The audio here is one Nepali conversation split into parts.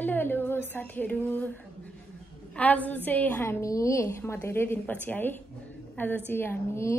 हेलो हेलो साथीहरु, आज चाहिँ हामी म धेरै दिनपछि आए। आज चाहिँ हामी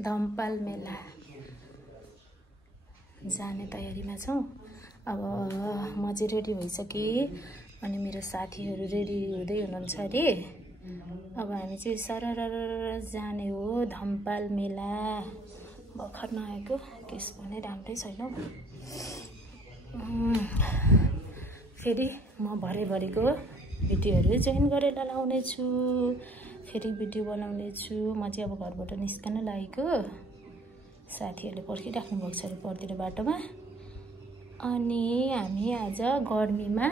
धम्पाल मेला जाने तयारीमा छौं। अब म चाहिँ रेडी भइसके अनि मेरो साथीहरु रेडी हुँदै हुनुहुन्छ अरे। अब हामी चाहिँ सररर जाने हो धम्पाल मेला। भर्खर नआएको केस पनि राम्रै छैन। फेरि म भरेभरिको भिडियोहरु जोइन गरेर लाउने छु, फेरि भिडियो बनाउने छु। म चाहिँ अब घरबाट निस्कन लागेको, साथीहरुले पर्खिराख्नु भएको छ अरे परतिर बाटोमा। अनि हामी आज गर्मीमा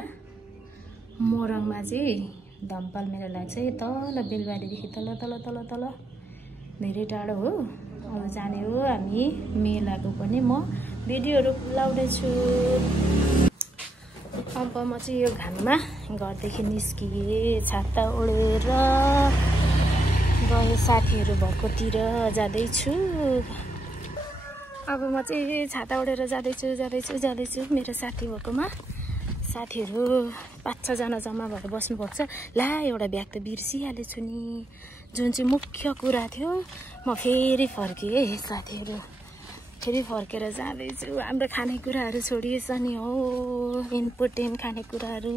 मोरङमा चाहिँ धम्पाल मेला लाग्छ। तल बेलबारीदेखि तल तल तल तल धेरै टाढो हो। अब जाने हो हामी। मेलाको पनि म भिडियोहरु लाउने छु। अब म चाहिँ यो घाममा घरदेखि निस्किए, छाता ओढेर गए साथीहरु भएकोतिर जाँदैछु। अब म चाहिँ छाता ओढेर जाँदैछु मेरो साथी भएकोमा। साथीहरु 5-6 जना जम्मा भएर बस्नुपर्छ। ला एउटा ब्याग त बिर्सिहालेछु नि, जुन चाहिँ मुख्य कुरा थियो। म फेरि फर्किए साथीहरु, फेरि फर्केर जाँदैछु। हाम्रो खानेकुराहरु छोडिएछ नि हो, इम्पोर्टेन्ट खानेकुराहरु।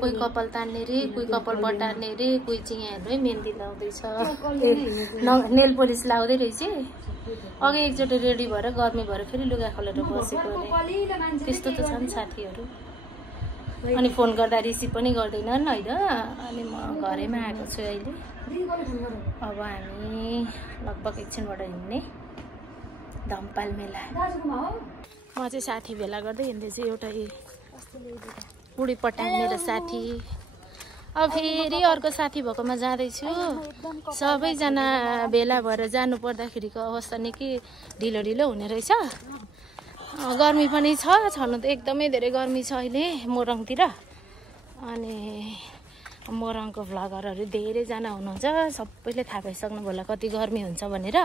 कोही कपाल तान्ने रे, कोही कपाल बटार्ने रे, कोही चाहिँ यहाँ मेहन्दी लाउँदैछ, नेल पोलिस लाउँदै रहेछ। अघि एकचोटि रेडी भएर गर्मी भएर फेरि लुगा खोलेर बसेको अरे। त्यस्तो त छन् साथीहरु। अनि फोन गर्दा रिसिभ पनि गर्दैनन् हैन। अनि म घरैमा आएको छु अहिले। अब हामी लगभग एकछिनबाट हिँड्ने धम्पाल मेला। म चाहिँ साथी भेला गर्दै हिँड्दैछु। एउटा उडी पटाङ मेरो साथी। अब फेरि अर्को साथी भएकोमा जाँदैछु। सबैजना भेला भएर जानु पर्दाखेरिको अवस्था निकै ढिलो ढिलो हुने रहेछ। गर्मी पनि छनु त एकदमै धेरै गर्मी छ अहिले मोरङतिर। अनि मोरङको भ्लगरहरु धेरैजना हुनुहुन्छ, सबैले थाहा पाइसक्नु होला कति गर्मी हुन्छ भनेर।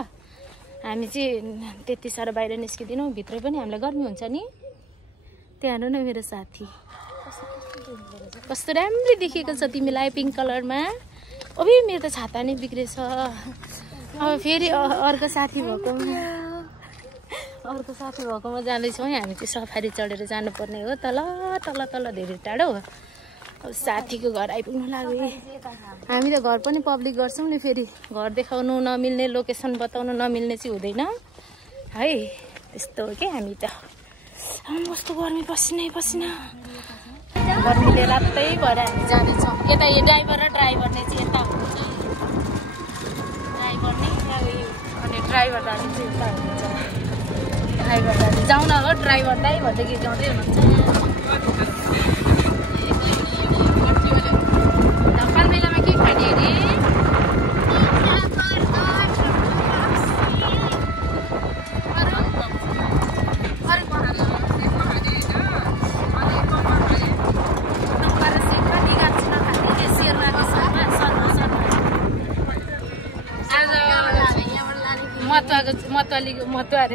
हामी चाहिँ त्यति साह्रो बाहिर निस्किदिनौँ, भित्र पनि हामीलाई गर्मी हुन्छ नि। त्यहाँ हेर्नु न मेरो साथी कस्तो राम्रै देखेको छ तिमीलाई पिङ्क कलरमा। ओबे मेरो त छाता नै बिग्रेछ। अब फेरि अर्को साथी भएकोमा जाँदैछौँ। हामी चाहिँ सफारी चढेर जानुपर्ने हो, तल तल तल धेरै टाढो। अब साथीको घर आइपुग्नु लाग्यो। हामी त घर पनि पब्लिक गर्छौँ नि, फेरि घर देखाउनु नमिल्ने, लोकेसन बताउनु नमिल्ने चाहिँ हुँदैन है। त्यस्तो हो कि हामी त। कस्तो गर्मी, पसिनै पसिना। गर्मीले रातै भएर हामी जाँदैछौँ। यता यो ड्राइभर र ड्राइभर नै चाहिँ यता हुनुहुन्छ। ड्राइभर नै अनि ड्राइभर दाजु चाहिँ यता हुनुहुन्छ। ड्राइभर दाजु जाउँ न हो, ड्राइभर दाइ भन्दै गीत गाउँदै हुनुहुन्छ। धम्पाल मेलामा के खाने अरे?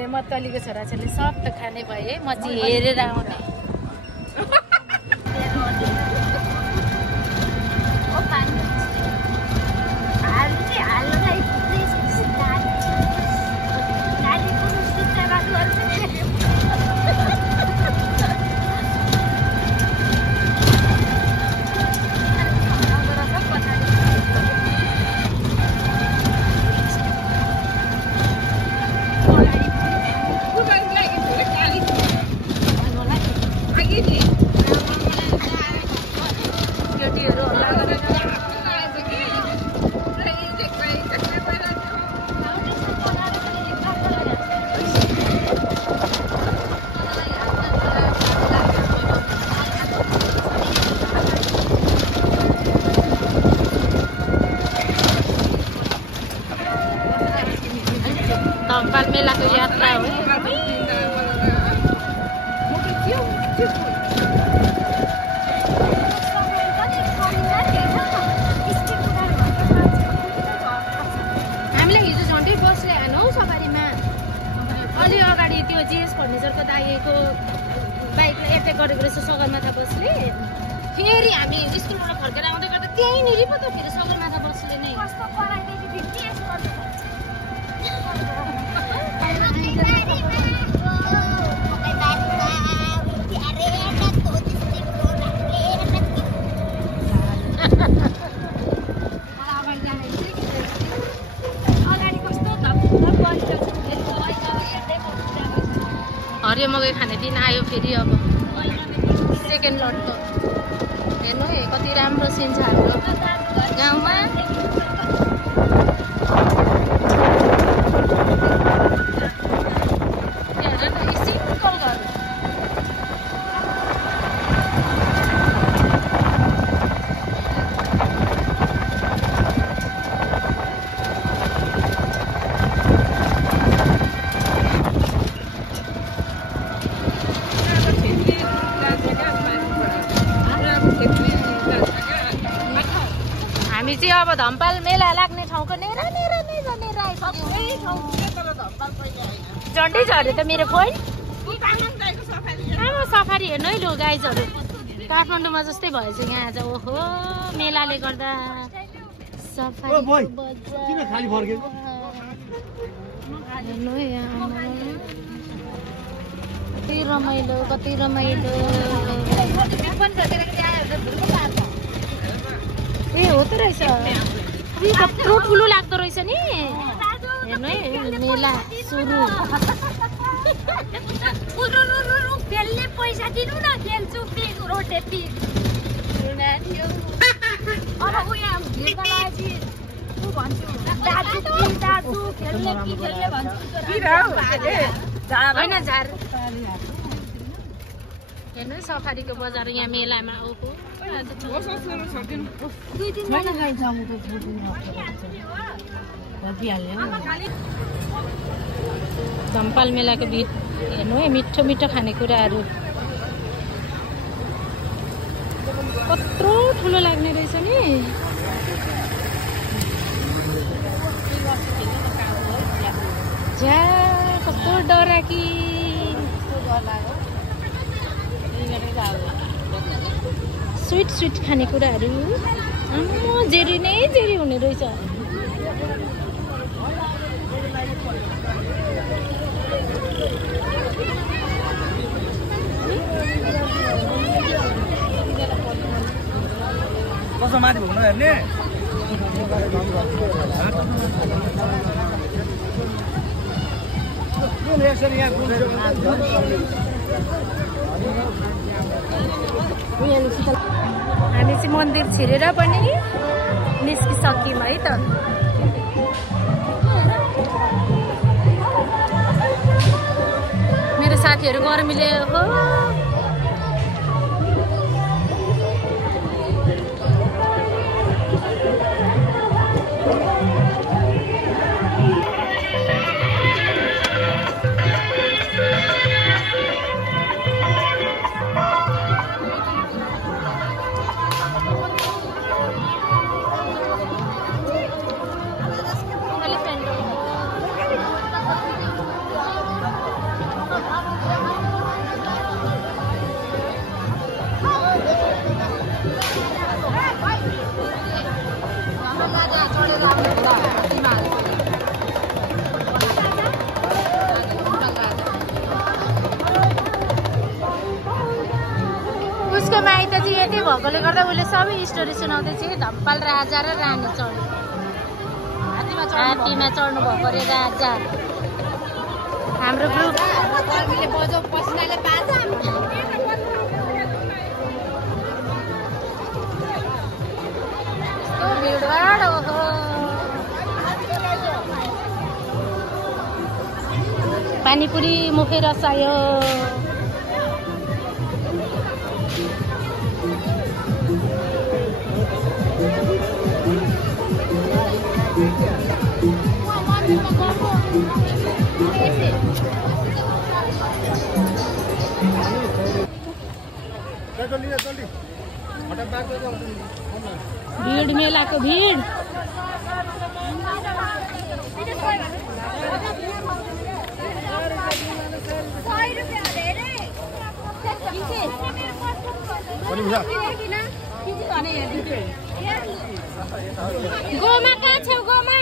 मतवालीको छोराछोरीले सब त खाने भए, म चाहिँ हेरेर आउने। धम्पाल मेलाको यात्रा हो। हामीले हिजो झन्डै बसेर हेर्नु सफारीमा। त्यो जिएस फर्निचरको दाइको बाइकलाई एट्याक गरेको रहेछ सगरमाथा बसले। फेरि हामी स्कुलबाट फर्केर आउँदै गर्दा त्यहीँनिर पो त फेरि सगरमाथा बसले नै हरियो मकै खाने दिन आयो फेरि। अब सेकेन्ड लटको हेर्नु है कति राम्रो सिन छ हाम्रो गाउँमा। हामी चाहिँ अब धम्पाल मेला लाग्ने ठाउँको नेरा नेरा नेरा नेरा आइसक्यौँ। झन्डै झऱ्यो त मेरो फोन। सफारी हेर्नु है लु गाइजहरू, काठमाडौँमा जस्तै भएछ यहाँ आज। ओहो मेलाले गर्दा सफारी हेर्नु है यहाँ कति रमाइलो कति रमाइलो। ए हो त रहेछ, कत्रो ठुलो लाग्दो रहेछ नि। हेर्नु है मेला सुरु। खेल्ने पैसा दिनु न, खेल्छु पिस रोटे पिस। अब उहाँ भिडका लागि उ भन्छु दाजु कि दाजु खेल्ने कि खेल्ने भन्छु। होइन झार हेर्नु सफारीको बजार यहाँ मेलामा। ओहो धम्पाल मेलाको भिड हेर्नु है, मिठो मिठो खानेकुराहरू कत्रो ठुलो लाग्ने रहेछ नि। झ्या कस्तो डराकी स्विट स्विट खानेकुराहरू जेरी नै जेरी हुने रहेछ। कसो माथि घुम्न हेर्ने हामी चाहिँ मन्दिर छिरेर पनि निस्किसक्यौँ है त। मेरो साथीहरू गर्मीले हो उसको माइत चाहिँ यति भएकोले गर्दा उसले सबै स्टोरी सुनाउँदै थियो। धम्पाल राजा र रानी चढ्नु हात्तीमा चढ्नु भएको अरे राजा। हाम्रो ग्रुप भिडभाड ओहो पानीपुरी मुखै रसायो। भीड़ मेलाको भीड़ गोमा कहाँ छौ गोमा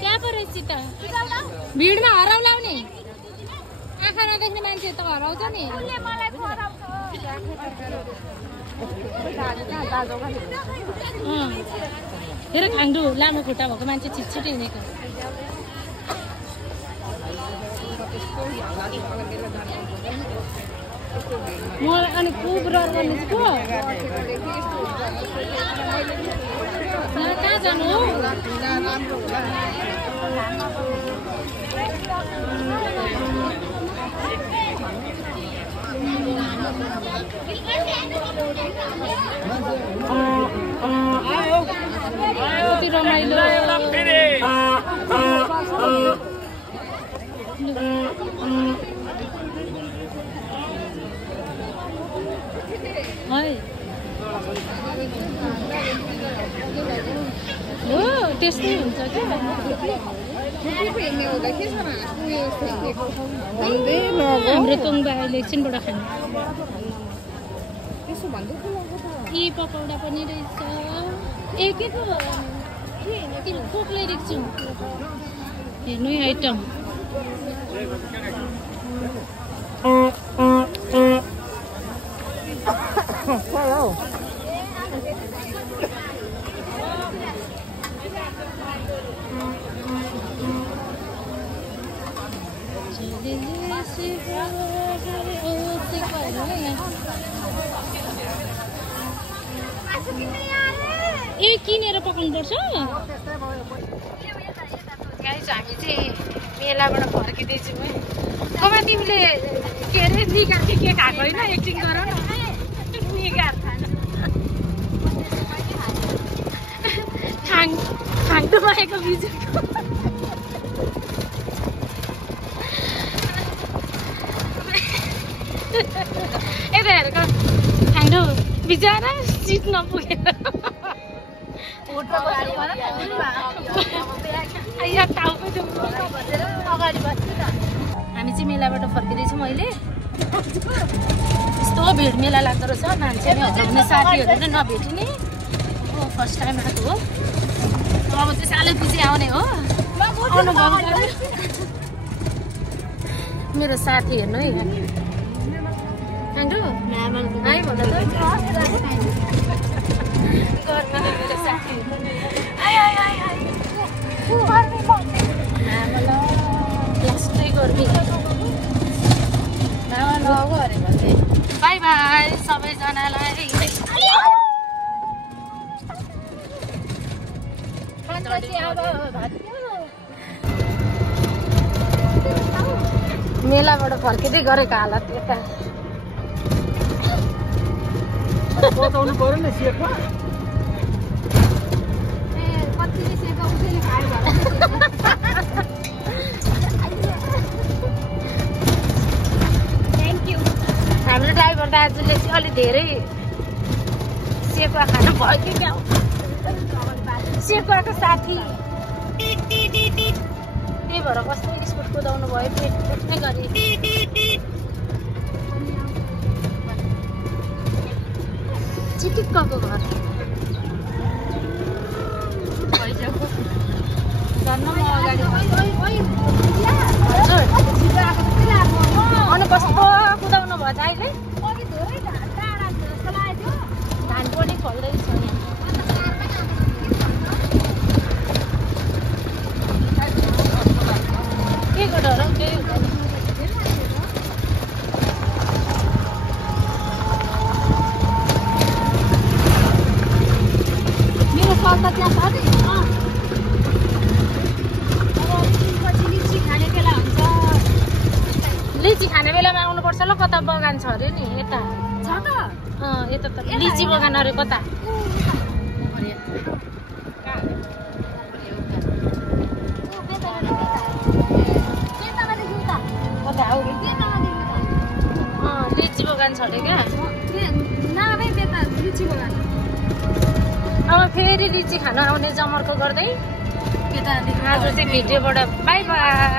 क्या परेछ त भिडमा हराउला नि आँखा नदेख्ने मान्छे त हराउँछ नि हेर खाङ्डु लामो खुट्टा भएको मान्छे छिटछिटै हिँडेको मलाई अनि खुब रहर गर्ने चाहिँ को कहाँ जानु हो कति रमाइलो हो त्यस्तै हुन्छ क्या हाम्रो तोङबा अहिले एकछिनबाट खाने यी पकौडा पनि रहेछ ए के पो कोक ल्याइरहेको छु हेर्नु है आइटम ए किनेर पकाउनुपर्छ गाइस हामी चाहिँ मेलाबाट फर्किँदैछौँ है कमा तिमीले के अरे निकाल्थ्यो के खाएको होइन एक्टिङ गर न निकाल खाङ्दो भएको बिजुको यता हेरेको खाङ्दो बिचरा सिट नपुगेर हामी चाहिँ मेलाबाट फर्किँदैछौँ अहिले यस्तो भिड मेला लाग्दो रहेछ मान्छे नि हजाउने साथीहरू नै नभेटिने फर्स्ट टाइम आएको हो अब चाहिँ सालै पछि आउने हो अनुभव मेरो साथी हेर्नु है हाई भन त मेरो साथी यस्तै गर्मी अरे भन्थे बाई बाई सबैजनालाई मेलाबाट फर्किँदै गरेको हालत यता बताउनु पर्यो नि सेपमा हाम्रो ड्राइभर दाजुले चाहिँ अलि धेरै सेकुवा खानु भयो कि क्या सेकुवाको साथी त्यही भएर कस्तो स्कुट कुदाउनु भयो पेट पेट्नै गरी चिटिक्कको घर अनि कस्तो कुदाउनु भयो त अहिले धान पनि फल्दैछ के गर्दा र केही हुँदैन मेरो सल्लाह त्यहाँ छ नि लिची खाने बेलामा आउनुपर्छ ल कता बगान छ अरे नि यता छ त यता त लिची बगान अरे कता लिची बगान छ अरे क्या अब फेरि लिची खान आउने जमर्को गर्दै आज चाहिँ भिडियोबाट बाई बाई।